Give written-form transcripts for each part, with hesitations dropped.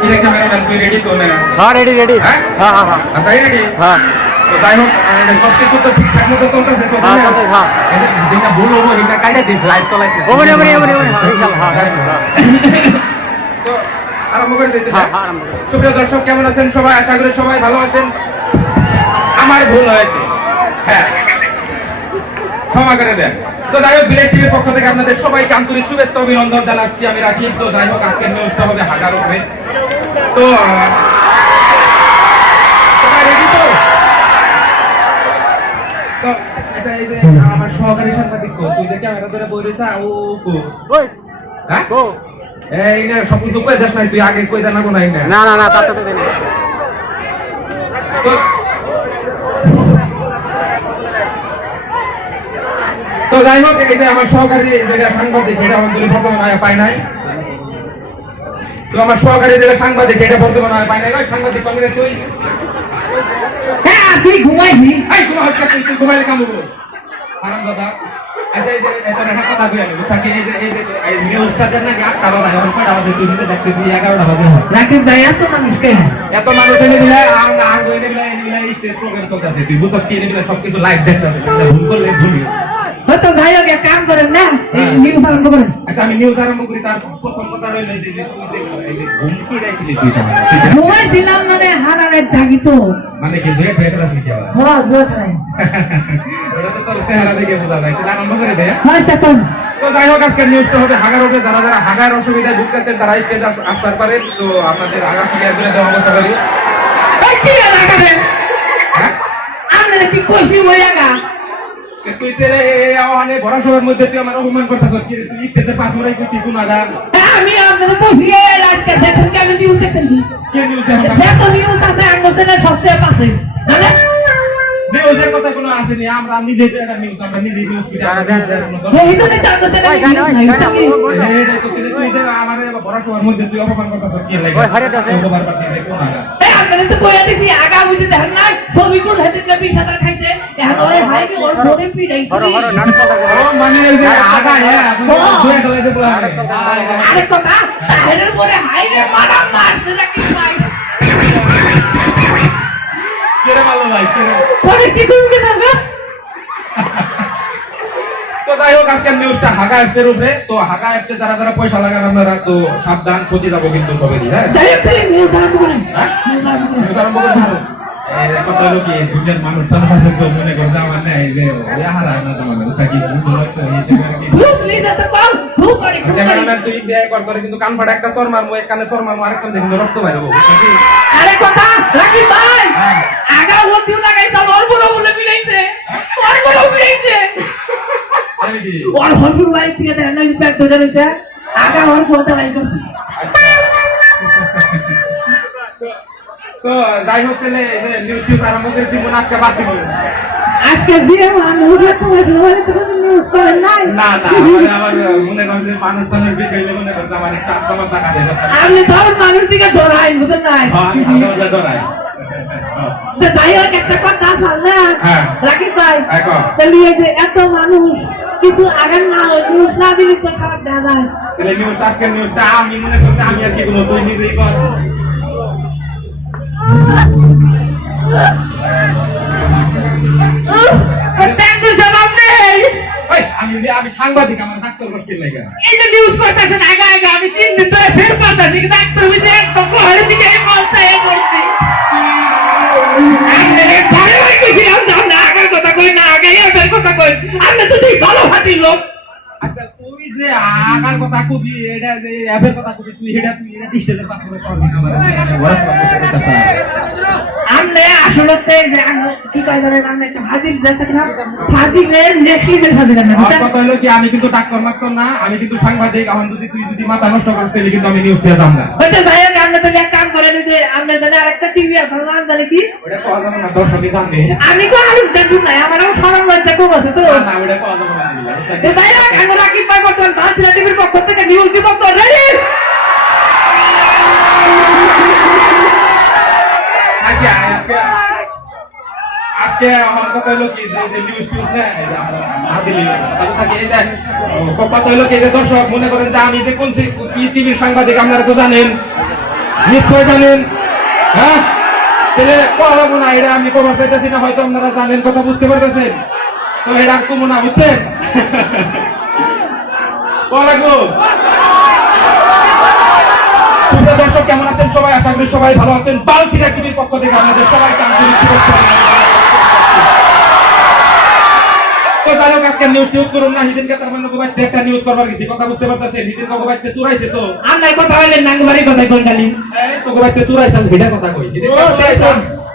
কিরে ক্যামেরাম্যান তুই রেডি তো না? হ্যাঁ রেডি রেডি। হ্যাঁ হ্যাঁ হ্যাঁ হ্যাঁ আচ্ছা রেডি। হ্যাঁ তো যাই হোক সব কিছু তো ঠিকঠাক মতো চলতেছে তো? হ্যাঁ চলতেছে, হ্যাঁ। যেটা ভুল হবো এটা কাইটা দিস লাইভ চলাইতে। ওমনি ওমনি ওমনি ওমনি ইনশাআল্লাহ। হ্যাঁ তো আরম্ভ করে দিতে। হ্যাঁ আরম্ভ করো। সুপ্রিয় দর্শক কেমন আছেন সবাই? আশা করি সবাই ভালো আছেন। আমার ভুল হয়েছে, হ্যাঁ ক্ষমা করে দেন। তো যাই হোক ভিলেজ টিভির পক্ষ থেকে আপনাদের সবাইকে আন্তরিক শুভেচ্ছা অভিনন্দন জানাচ্ছি। আমি রাকিব। তো যাই হোক আজকের নিউজটা হবে হাগার উপরে। তো সবাই রেডি তো? তো এটা এই যে আমার সহকারী সাংবাদিক কো, তুই যে ক্যামেরা ধরে বইরেছা ও কো? ওই হ্যাঁ গো। এই না সবকিছু কই দেশ নাই, তুই আগে কই জানাবো নাই না? না না না তা তো দেন। তো যাই হোক এই যে আমার সহকারী যেটা সাংবাদিক এটা বর্তমানে পাই নাই। তো আমার সহকারী যেটা সাংবাদিক এটা বর্তমানে পাই নাই। সাংবাদিক কমিটি তুই? হ্যাঁ আসি ঘুমাইছি। এই তোমার হচ্ছে তুই ঘুমাইলে কাম করবো আনন্দ দাদা। আচ্ছা এই যে এটা একটা কথা কই আমি বুঝা কি এই নিউজটা দেন নাকি 8টা বাজে এখন কয়টা বাজে তুই নিজে দেখতে তুই 11টা বাজে রাকিব ভাই এত মানুষ কে? এত মানুষ এনে দিলে আঙ্গ এনে দিলে স্টেজ প্রোগ্রাম চলতেছে। তুই বুঝছ কি এনে দিলে সবকিছু লাইভ দেখতেছে। ভুল করলে ভুল। হয়তো যাই হোক এক কাম করেন না, এই নিউজ আরম্ভ করেন। আচ্ছা আমি নিউজ আরম্ভ করি। তার প্রথম কথা রইল যে তুই যে ঘুম কি রাইছিলি তুই? ঘুমাইছিলাম মানে হারারের জাগি তো। মানে কি দুই বেড রাখলি কি আবার? হওয়া জোর নাই। ওটা তো তোর চেহারা দেখে বোঝা যায়। তুই আরম্ভ করে দে। ফার্স্ট কোন? তো যাই হোক আজকের নিউজটা হবে হাগা রোডে। যারা যারা হাগার অসুবিধায় ভুগতেছেন তারা স্টেজ আসতে পারেন। তো আপনাদের আগা ক্লিয়ার করে দেওয়া অবস্থা করি। এই কি লাগাবেন? আপনারা কি কইছি ওই আগা? তুই তেরে অনেক বড় সবার মধ্যে তুই আমার অপমান করতেছ। কি তুই স্টেজে পাস মরাই তুই কোন আদার? আমি আপনারা কইছি এই আজকে দেখেন কি আমি নিউজ দেখছেন কি? কি নিউজ দেখো? দেখো নিউজ আছে আঙ্গসেনের সবচেয়ে পাশে। জানেন? নিউজের কথা কোনো আসেনি। আমরা নিজেই তো একটা নিউজ, আমরা নিজেই নিউজ করি। এই জন্য জানতেছেন ওই জানো ওই জানো তুই যে আমার বড় সবার মধ্যে তুই অপমান করতেছ কি লাগে? ওই হরে দাসে ওভার পাশে যে কোন আদার? এই আপনারা তো কইয়া দিছি আগা বুঝতে দেখেন না ছবি কোন হাতে 20,000 খাইছে এখন ওই হাই কি ওর বড় পিড়াইছে। হরো হরো নাটক করতে। ও মানে এই যে আগা হ্যাঁ দুই গলে যে বলা হয়। আরে কথা তাহেরের পরে হাই রে মারা মারছে নাকি ভাই? কেরে ভালো ভাই কেরে। পরে কি করবে না গো? তো যাই হোক আজকের নিউজটা হাগা অ্যাপসের উপরে। তো হাগা অ্যাপসে যারা যারা পয়সা লাগান আপনারা তো সাবধান, ক্ষতি যাবো কিন্তু সবেরই। হ্যাঁ যাই হোক তাহলে নিউজ আরম্ভ করেন। নিউজ আরম্ভ করেন। নিউজ আরম্ভ করে দিবো। এই কথা হলো কি দুনিয়ার মানুষ টানুষ আছে তো মনে করে যে আমার না এই যে হারা না তোমার চাকরি ভুল হয়তো এই যে কি খুব লিজা তো কল খুব করে খুব করে। ক্যামেরাম্যান তুই বিয়ে কর করে কিন্তু কান ফাটা একটা সর মারমু, এক কানে সর মারমু, আরেক কানে কিন্তু রক্ত বাইরবো। আরে কথা রাখি ভাই আগা ওদিও লাগাইছে ওর বড় বলে মিলাইছে ওর বড় মিলাইছে আমি কি ওর হসুর বাড়ি থেকে দেন না পেট ধরে রয়েছে আগা ওর কথা লাই করছে। তো যাই হোক তাহলে এই যে নিউজ টিউজ আরম্ভ করে দিব না, আজকে বাদ দিব। আজকে দিয়ে মানুষ তোমার মানে তো নিউজ করেন নাই। না না আমার মনে করে যে মানুষ টানের বিষয় যে মনে করছে আমার একটা আত্মা দেখা যায়। আপনি সব মানুষ থেকে ডরাই বুঝেন নাই? আমি ভালো ডরাই। তো যাই হোক একটা কথা আছে না হ্যাঁ। রাকিব ভাই দেখো তাহলে এই যে এত মানুষ কিছু আগান না নিউজ না দিলে তো খারাপ দেখা যায়। তাহলে নিউজ আজকের নিউজটা আমি মনে করছি আমি আর কি বলবো, তুই নিজেই কর। জবাব নেই। আমি সাংবাদিক, আমার ডাক্তার গোষ্ঠীর লাগে। এই যে নিউজ করতেছেন আগা আগা আমি 3 দিন ধরে ছেড়ে পাতাছি কিন্তু ডাক্তার বিদে একদম ঘরের দিকে পৌঁছায় পড়ছি। আমি ঘরে বই কইছিলাম যাও না আগার কথা কই না আগে এর কথা কই আপনি তো ঠিক ভালো হাতির লোক। আচ্ছা তুই যে আগার কথা কবি এটা যে অ্যাপের কথা কবি তুই এটা স্টেজের পাশে করবি আমার বড় কথা। আমনে আসলে যে কি কয় জানেন আমি একটা হাজির যেতে না হাজিরের নেক্সট হাজির না আর কথা হলো কি আমি কিন্তু ডাক্তার মাত্র না, আমি কিন্তু সাংবাদিক। এখন যদি তুই মাথা নষ্ট করিস তাহলে কিন্তু আমি নিউজ পেয়ে যাব না। ওইটা যাই হোক আপনি তাহলে এক কাম করেন যে আপনার জানে আরেকটা টিভি আছে নাম জানে কি ওটা পাওয়া যাবে না, দর্শকই জানবে। আমি তো আর দেখুন না আমারও সরল লজ্জা খুব আছে তো না ওটা পাওয়া যাবে না। যে যাই হোক আমি রাকিব ভাই বর্তমান বাংলা টিভির পক্ষ থেকে নিউজ দিব তো রেডি। আজকে কথা হলো কি যে নিউজ টিউজ না এই যে আমরা আদিলি কথা থাকে এই যে কথা হলো কি যে দর্শক মনে করেন যে আমি যে কোন কি টিভির সাংবাদিক আপনারা তো জানেন নিশ্চয় জানেন হ্যাঁ তাহলে কলাবো না এটা আমি কভার চাইতেছি না হয়তো আপনারা জানেন কথা বুঝতে পারতেছেন তো এটা কমো না বুঝছেন কলাগো সুপ্রিয় দর্শক কেমন আছেন সবাই আশা করি সবাই ভালো আছেন বালসিরা টিভির পক্ষ থেকে আপনাদের সবাইকে আন্তরিক শুভেচ্ছা তো যাই হোক আজকে নিউজ টিউজ করুন না হিদিনকে তার মানে গোবাইতে একটা নিউজ করবার গেছি কথা বুঝতে পারতেছেন হিদিন গোবাইতে চুরাইছে তো আন্নাই কথা হইলেন নাঙ্গবাড়ি কথা কোন খালি এই তো গোবাইতে চুরাইছে ভিডিও কথা কই হিদিন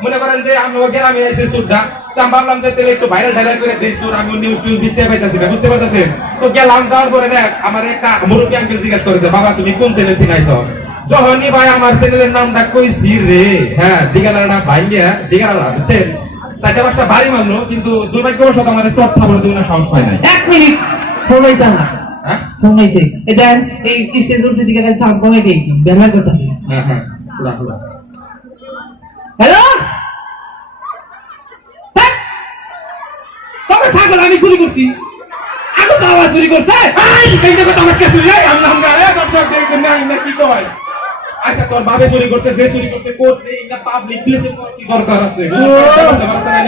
মনে করেন যে আমরা গ্রামে এসে সুরটা তো আমি ভাবলাম যে তাহলে একটু ভাইরাল টাইরাল করে দেই সুর আমি নিউজ টিউজ বিস্তারিত পাইতাছি না বুঝতে পারতেছেন তো গেলাম যাওয়ার পরে না আমার একটা মুরব্বী আঙ্কেল জিজ্ঞাসা করেছে বাবা তুমি কোন চ্যানেল থেকে আইছো যখনই ভাই আমার চ্যানেলের নামটা কইছি রে হ্যাঁ জিগালাটা ভাইয়া জিগালা বুঝছেন চারটা পাঁচটা বাড়ি মারলো কিন্তু দুর্ভাগ্যবশত আমার চট থাবর দুই না সাহস পায় নাই 1 মিনিট কমাইছা না হ্যাঁ কমাইছে এটা এই স্টেজের দিকে কাছে সাউন্ড কমাই দিয়েছি ব্যবহার করতেছি হ্যাঁ হ্যাঁ পুরা পুরা হ্যালো কবে থাকল আমি চুরি করছি আমি তো আবার চুরি করছে এই দেখো তো আমার কাছে তুই আমি নাম গায়ে দর্শক দেখছেন না ইনা কি কয় আচ্ছা তোর বাবে চুরি করছে যে চুরি করছে এটা পাবলিক প্লেসে কি দরকার আছে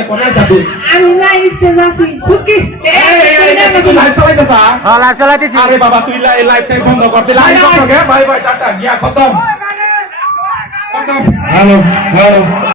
কোন যাবে আমি না স্টেজ আছি ফুকি তুই লাইভ চালাইতেছ হ্যাঁ লাইভ চালাইতেছি আরে বাবা তুই লাইভ টাইম বন্ধ কর দে লাইভ বাই বাই টাটা গিয়া খতম খতম হ্যালো হ্যালো